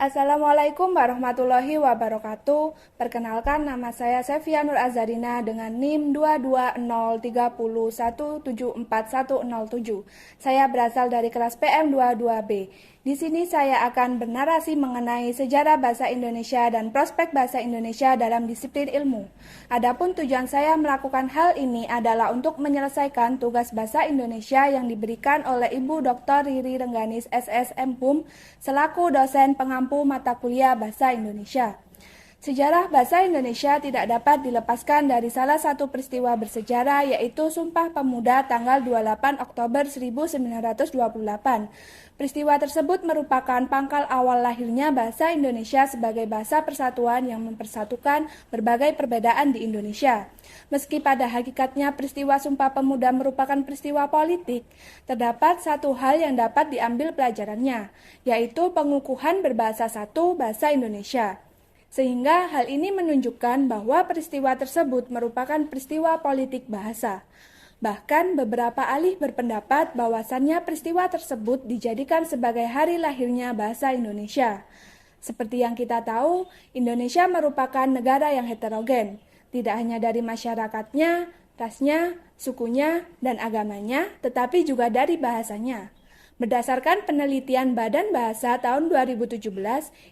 Assalamualaikum warahmatullahi wabarakatuh. Perkenalkan, nama saya Sevia Nur Azharina dengan NIM 22030174107. Saya berasal dari kelas PM 22B. Di sini saya akan bernarasi mengenai sejarah bahasa Indonesia dan prospek bahasa Indonesia dalam disiplin ilmu. Adapun tujuan saya melakukan hal ini adalah untuk menyelesaikan tugas bahasa Indonesia yang diberikan oleh Ibu Dr. Riri Rengganis SSM Hum selaku dosen pengampu mata kuliah bahasa Indonesia. Sejarah bahasa Indonesia tidak dapat dilepaskan dari salah satu peristiwa bersejarah, yaitu Sumpah Pemuda tanggal 28 Oktober 1928. Peristiwa tersebut merupakan pangkal awal lahirnya bahasa Indonesia sebagai bahasa persatuan yang mempersatukan berbagai perbedaan di Indonesia. Meski pada hakikatnya peristiwa Sumpah Pemuda merupakan peristiwa politik, terdapat satu hal yang dapat diambil pelajarannya, yaitu pengukuhan berbahasa satu bahasa Indonesia. Sehingga hal ini menunjukkan bahwa peristiwa tersebut merupakan peristiwa politik bahasa. Bahkan beberapa ahli berpendapat bahwasannya peristiwa tersebut dijadikan sebagai hari lahirnya bahasa Indonesia. Seperti yang kita tahu, Indonesia merupakan negara yang heterogen, tidak hanya dari masyarakatnya, rasnya, sukunya, dan agamanya, tetapi juga dari bahasanya. Berdasarkan penelitian Badan Bahasa tahun 2017,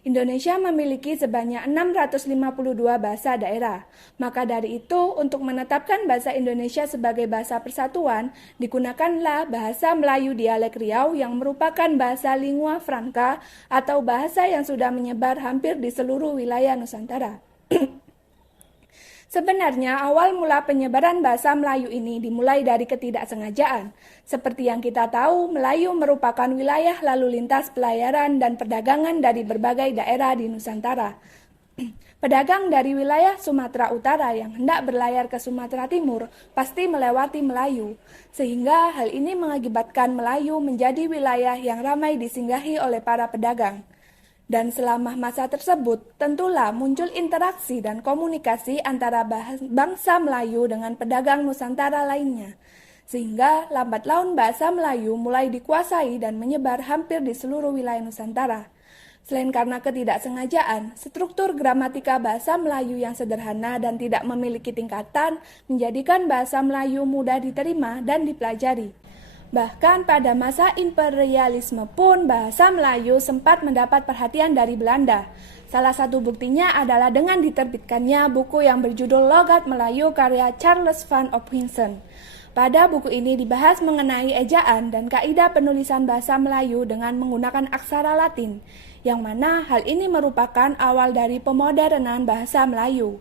Indonesia memiliki sebanyak 652 bahasa daerah. Maka dari itu, untuk menetapkan bahasa Indonesia sebagai bahasa persatuan, digunakanlah bahasa Melayu dialek Riau yang merupakan bahasa lingua franca atau bahasa yang sudah menyebar hampir di seluruh wilayah Nusantara. Sebenarnya awal mula penyebaran bahasa Melayu ini dimulai dari ketidaksengajaan. Seperti yang kita tahu, Melayu merupakan wilayah lalu lintas pelayaran dan perdagangan dari berbagai daerah di Nusantara. Pedagang dari wilayah Sumatera Utara yang hendak berlayar ke Sumatera Timur pasti melewati Melayu, sehingga hal ini mengakibatkan Melayu menjadi wilayah yang ramai disinggahi oleh para pedagang. Dan selama masa tersebut, tentulah muncul interaksi dan komunikasi antara bangsa Melayu dengan pedagang Nusantara lainnya. Sehingga lambat laun bahasa Melayu mulai dikuasai dan menyebar hampir di seluruh wilayah Nusantara. Selain karena ketidaksengajaan, struktur gramatika bahasa Melayu yang sederhana dan tidak memiliki tingkatan menjadikan bahasa Melayu mudah diterima dan dipelajari. Bahkan pada masa imperialisme pun bahasa Melayu sempat mendapat perhatian dari Belanda. Salah satu buktinya adalah dengan diterbitkannya buku yang berjudul Logat Melayu karya Charles van Ophuijsen. Pada buku ini dibahas mengenai ejaan dan kaidah penulisan bahasa Melayu dengan menggunakan aksara Latin, yang mana hal ini merupakan awal dari pemodernan bahasa Melayu.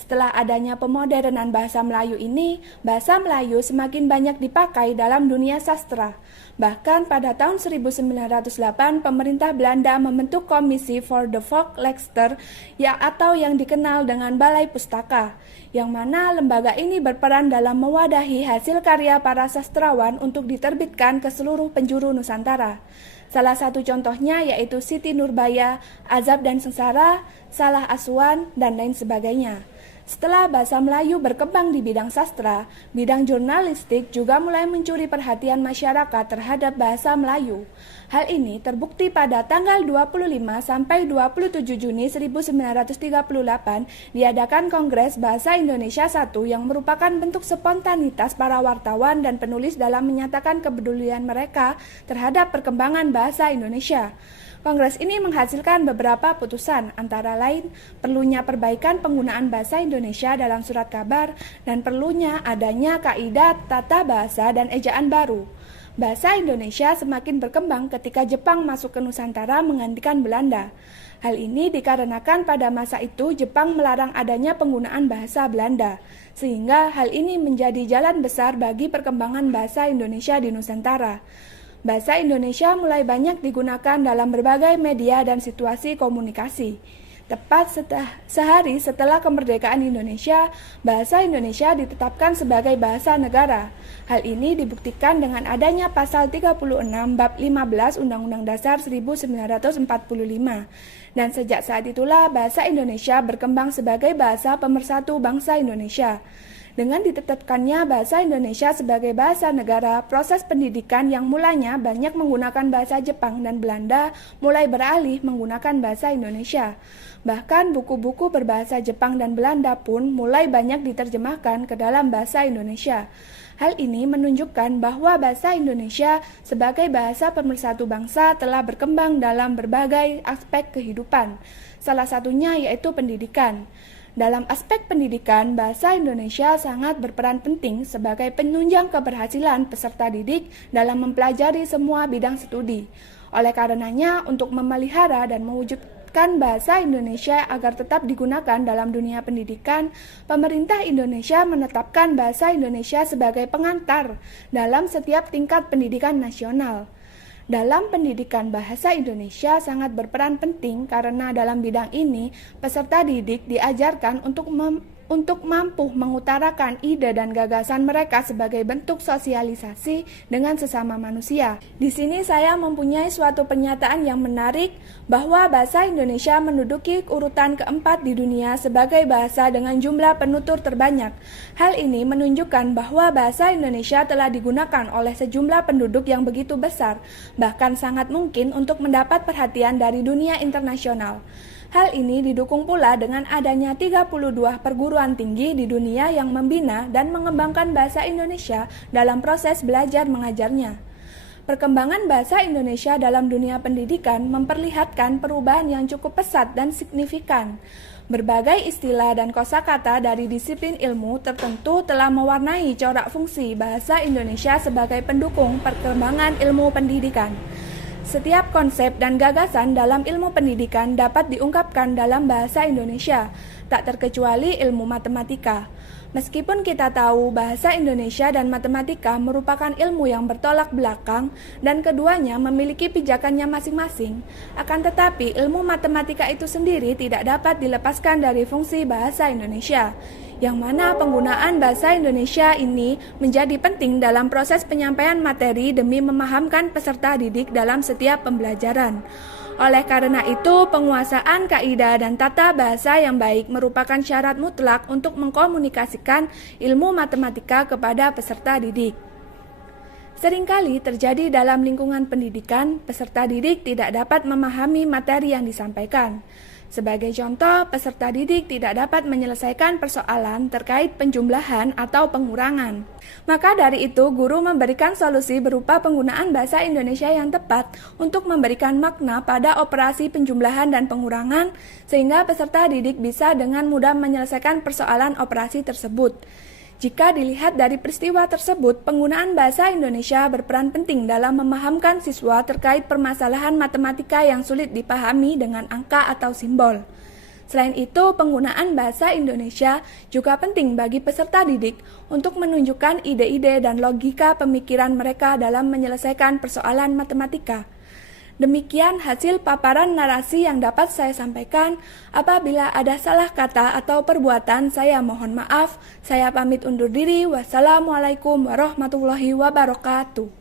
Setelah adanya pemodernan bahasa Melayu ini, bahasa Melayu semakin banyak dipakai dalam dunia sastra. Bahkan pada tahun 1908, pemerintah Belanda membentuk Komisi for the Volksletter atau yang dikenal dengan Balai Pustaka, yang mana lembaga ini berperan dalam mewadahi hasil karya para sastrawan untuk diterbitkan ke seluruh penjuru Nusantara. Salah satu contohnya yaitu Siti Nurbaya, Azab dan Sengsara, Salah Asuhan, dan lain sebagainya. Setelah bahasa Melayu berkembang di bidang sastra, bidang jurnalistik juga mulai mencuri perhatian masyarakat terhadap bahasa Melayu. Hal ini terbukti pada tanggal 25 sampai 27 Juni 1938 diadakan Kongres Bahasa Indonesia I yang merupakan bentuk spontanitas para wartawan dan penulis dalam menyatakan kepedulian mereka terhadap perkembangan bahasa Indonesia. Kongres ini menghasilkan beberapa putusan, antara lain perlunya perbaikan penggunaan bahasa Indonesia dalam surat kabar dan perlunya adanya kaidah tata bahasa dan ejaan baru. Bahasa Indonesia semakin berkembang ketika Jepang masuk ke Nusantara menggantikan Belanda. Hal ini dikarenakan pada masa itu Jepang melarang adanya penggunaan bahasa Belanda, sehingga hal ini menjadi jalan besar bagi perkembangan bahasa Indonesia di Nusantara. Bahasa Indonesia mulai banyak digunakan dalam berbagai media dan situasi komunikasi. Tepat sehari setelah kemerdekaan Indonesia, bahasa Indonesia ditetapkan sebagai bahasa negara. Hal ini dibuktikan dengan adanya pasal 36 bab 15 Undang-Undang Dasar 1945. Dan sejak saat itulah bahasa Indonesia berkembang sebagai bahasa pemersatu bangsa Indonesia. Dengan ditetapkannya bahasa Indonesia sebagai bahasa negara, proses pendidikan yang mulanya banyak menggunakan bahasa Jepang dan Belanda mulai beralih menggunakan bahasa Indonesia. Bahkan buku-buku berbahasa Jepang dan Belanda pun mulai banyak diterjemahkan ke dalam bahasa Indonesia. Hal ini menunjukkan bahwa bahasa Indonesia sebagai bahasa pemersatu bangsa telah berkembang dalam berbagai aspek kehidupan. Salah satunya yaitu pendidikan. Dalam aspek pendidikan, bahasa Indonesia sangat berperan penting sebagai penunjang keberhasilan peserta didik dalam mempelajari semua bidang studi. Oleh karenanya, untuk memelihara dan mewujudkan bahasa Indonesia agar tetap digunakan dalam dunia pendidikan, pemerintah Indonesia menetapkan bahasa Indonesia sebagai pengantar dalam setiap tingkat pendidikan nasional. Dalam pendidikan bahasa Indonesia sangat berperan penting karena dalam bidang ini peserta didik diajarkan untuk mampu mengutarakan ide dan gagasan mereka sebagai bentuk sosialisasi dengan sesama manusia. Di sini saya mempunyai suatu pernyataan yang menarik bahwa bahasa Indonesia menduduki urutan keempat di dunia sebagai bahasa dengan jumlah penutur terbanyak. Hal ini menunjukkan bahwa bahasa Indonesia telah digunakan oleh sejumlah penduduk yang begitu besar, bahkan sangat mungkin untuk mendapat perhatian dari dunia internasional. Hal ini didukung pula dengan adanya 32 perguruan tinggi di dunia yang membina dan mengembangkan bahasa Indonesia dalam proses belajar mengajarnya. Perkembangan bahasa Indonesia dalam dunia pendidikan memperlihatkan perubahan yang cukup pesat dan signifikan. Berbagai istilah dan kosakata dari disiplin ilmu tertentu telah mewarnai corak fungsi bahasa Indonesia sebagai pendukung perkembangan ilmu pendidikan. Setiap konsep dan gagasan dalam ilmu pendidikan dapat diungkapkan dalam bahasa Indonesia, tak terkecuali ilmu matematika. Meskipun kita tahu bahasa Indonesia dan matematika merupakan ilmu yang bertolak belakang dan keduanya memiliki pijakannya masing-masing, akan tetapi ilmu matematika itu sendiri tidak dapat dilepaskan dari fungsi bahasa Indonesia, yang mana penggunaan bahasa Indonesia ini menjadi penting dalam proses penyampaian materi demi memahamkan peserta didik dalam setiap pembelajaran. Oleh karena itu, penguasaan kaidah dan tata bahasa yang baik merupakan syarat mutlak untuk mengkomunikasikan ilmu matematika kepada peserta didik. Seringkali terjadi dalam lingkungan pendidikan, peserta didik tidak dapat memahami materi yang disampaikan. Sebagai contoh, peserta didik tidak dapat menyelesaikan persoalan terkait penjumlahan atau pengurangan. Maka dari itu, guru memberikan solusi berupa penggunaan bahasa Indonesia yang tepat untuk memberikan makna pada operasi penjumlahan dan pengurangan, sehingga peserta didik bisa dengan mudah menyelesaikan persoalan operasi tersebut. Jika dilihat dari peristiwa tersebut, penggunaan bahasa Indonesia berperan penting dalam memahamkan siswa terkait permasalahan matematika yang sulit dipahami dengan angka atau simbol. Selain itu, penggunaan bahasa Indonesia juga penting bagi peserta didik untuk menunjukkan ide-ide dan logika pemikiran mereka dalam menyelesaikan persoalan matematika. Demikian hasil paparan narasi yang dapat saya sampaikan. Apabila ada salah kata atau perbuatan, saya mohon maaf. Saya pamit undur diri. Wassalamualaikum warahmatullahi wabarakatuh.